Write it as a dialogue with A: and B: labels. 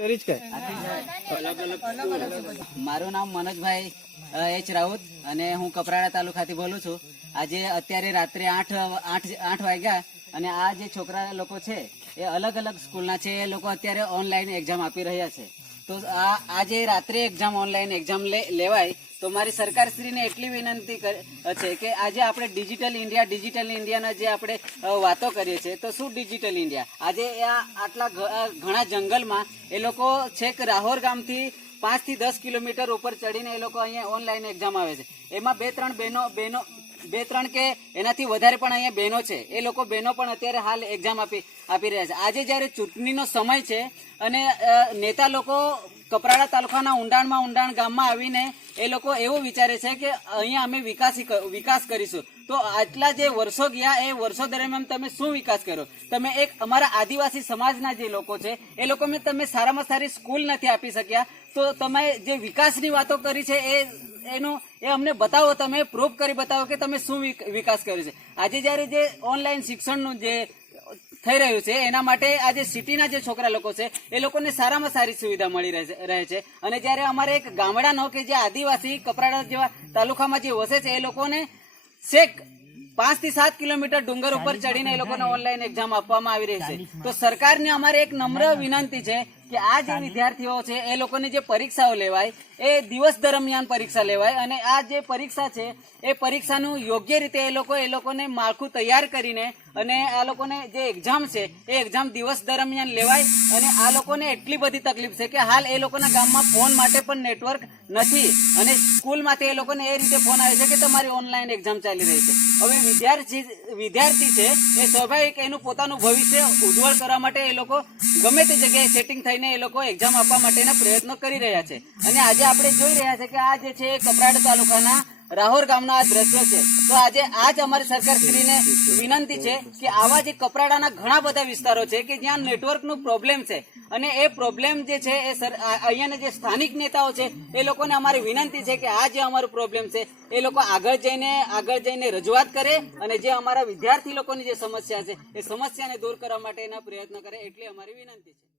A: ચોરી જ કર
B: મારું નામ મનોજભાઈ એચ રાઉત અને હું કપરાડા તાલુકાથી બોલું છું. આજે અત્યારે રાત્રે આઠ આઠ આઠ વાગ્યા અને આ જે છોકરા લોકો છે, એ અલગ અલગ સ્કૂલના છે. એ લોકો અત્યારે ઓનલાઈન એક્ઝામ આપી રહ્યા છે. તો આ આજે રાત્રે એક્ઝામ ઓનલાઈન એક્ઝામ લેવાય. તો મારી સરકારશ્રીને એટલી વિનંતી છે કે આજે આપણે ડિજિટલ ઇન્ડિયા ડિજિટલ ઇન્ડિયાના જે આપણે વાતો કરીએ છીએ, તો શું ડિજિટલ ઇન્ડિયા આજે આ આટલા ઘણા જંગલમાં એ લોકો છેક રાહોર ગામથી પાંચથી દસ કિલોમીટર ઉપર ચડીને એ લોકો અહીંયા ઓનલાઈન એક્ઝામ આવે છે. એમાં બે ત્રણ બહેનો બહેનો બે ત્રણ કે એનાથી વધારે પણ અહીંયા બહેનો છે. એ લોકો બહેનો પણ અત્યારે હાલ એક્ઝામ આપી આપી રહ્યા છે. આજે જ્યારે ચૂંટણીનો સમય છે અને નેતા લોકો કપરાડા તાલુકાના ઊંડાણમાં ઊંડાણ ગામમાં આવીને એ લોકો એવું વિચારે છે કે અહીંયા અમે વિકાસી વિકાસ કરીશું. તો આટલા જે વર્ષો ગયા, એ વર્ષો દરમિયાન તમે શું વિકાસ કર્યો? તમે એક અમારા આદિવાસી સમાજના જે લોકો છે, એ લોકોને તમે સારામાં સારી સ્કૂલ નથી આપી શક્યા. તો તમે જે વિકાસની વાતો કરી છે, એ એનું એ અમને બતાવો તમે પ્રૂફ કરી બતાવો કે તમે શું વિકાસ કર્યો છે. આજે જ્યારે જે ઓનલાઈન શિક્ષણનું જે થઈ રહ્યું છે એના માટે આજે સિટીના જે છોકરા લોકો છે એ લોકોને સારામાં સારી સુવિધા મળી રહે છે- અને જ્યારે અમારે એક ગામડાનો કે જે આદિવાસી કપરાડા જેવા તાલુકામાં જે વસે છે એ લોકોને શેક પાંચથી સાત કિલોમીટર ડુંગર ઉપર ચડીને એ લોકોને ઓનલાઈન એક્ઝામ આપવામાં આવી રહી છે. તો સરકારને અમારે એક નમ્ર વિનંતી છે કે આ જે વિદ્યાર્થીઓ છે એ લોકોની જે પરીક્ષાઓ લેવાય એ દિવસ દરમિયાન પરીક્ષા લેવાય અને આ જે પરીક્ષા છે એ પરીક્ષાનું યોગ્ય રીતે એ લોકો એ લોકોને માળખું તૈયાર કરીને અને આ લોકોને જે એક્ઝામ છે, એ એક્ઝામ દિવસ દરમિયાન લેવાય અને આ લોકોને એટલી બધી તકલીફ છે કે હાલ એ લોકોના ગામમાં ફોન માટે પણ નેટવર્ક નથી અને સ્કૂલમાંથી એ લોકોને એ રીતે ફોન આવે છે કે તમારી ઓનલાઈન એક્ઝામ ચાલી રહી છે. હવે વિદ્યાર્થી વિદ્યાર્થી છે, એ સ્વાભાવિક એનું પોતાનું ભવિષ્ય ઉજ્જવળ કરવા માટે એ લોકો ગમે તે જગ્યાએ સેટિંગ થઈને એ લોકો એક્ઝામ આપવા માટેના પ્રયત્નો કરી રહ્યા છે. અને આજે આપણે જોઈ રહ્યા છે કે આ જે છે એ કપરાડ તાલુકાના રાહોર ગામના આ દ્રશ્યો છે. તો આજે આજ અમારી સરકારશ્રીને વિનંતી છે કે આવા જે કપરાડાના ઘણા બધા વિસ્તારો છે કે જ્યાં નેટવર્કનું પ્રોબ્લેમ છે અને એ પ્રોબ્લેમ જે છે એ અહીંયાના જે સ્થાનિક નેતાઓ છે એ લોકોને અમારી વિનંતી છે કે આ જે અમારું પ્રોબ્લેમ છે એ લોકો આગળ જઈને આગળ જઈને રજૂઆત કરે અને જે અમારા વિદ્યાર્થી લોકોની જે સમસ્યા છે એ સમસ્યાને દૂર કરવા માટેના પ્રયત્ન કરે એટલી અમારી વિનંતી છે.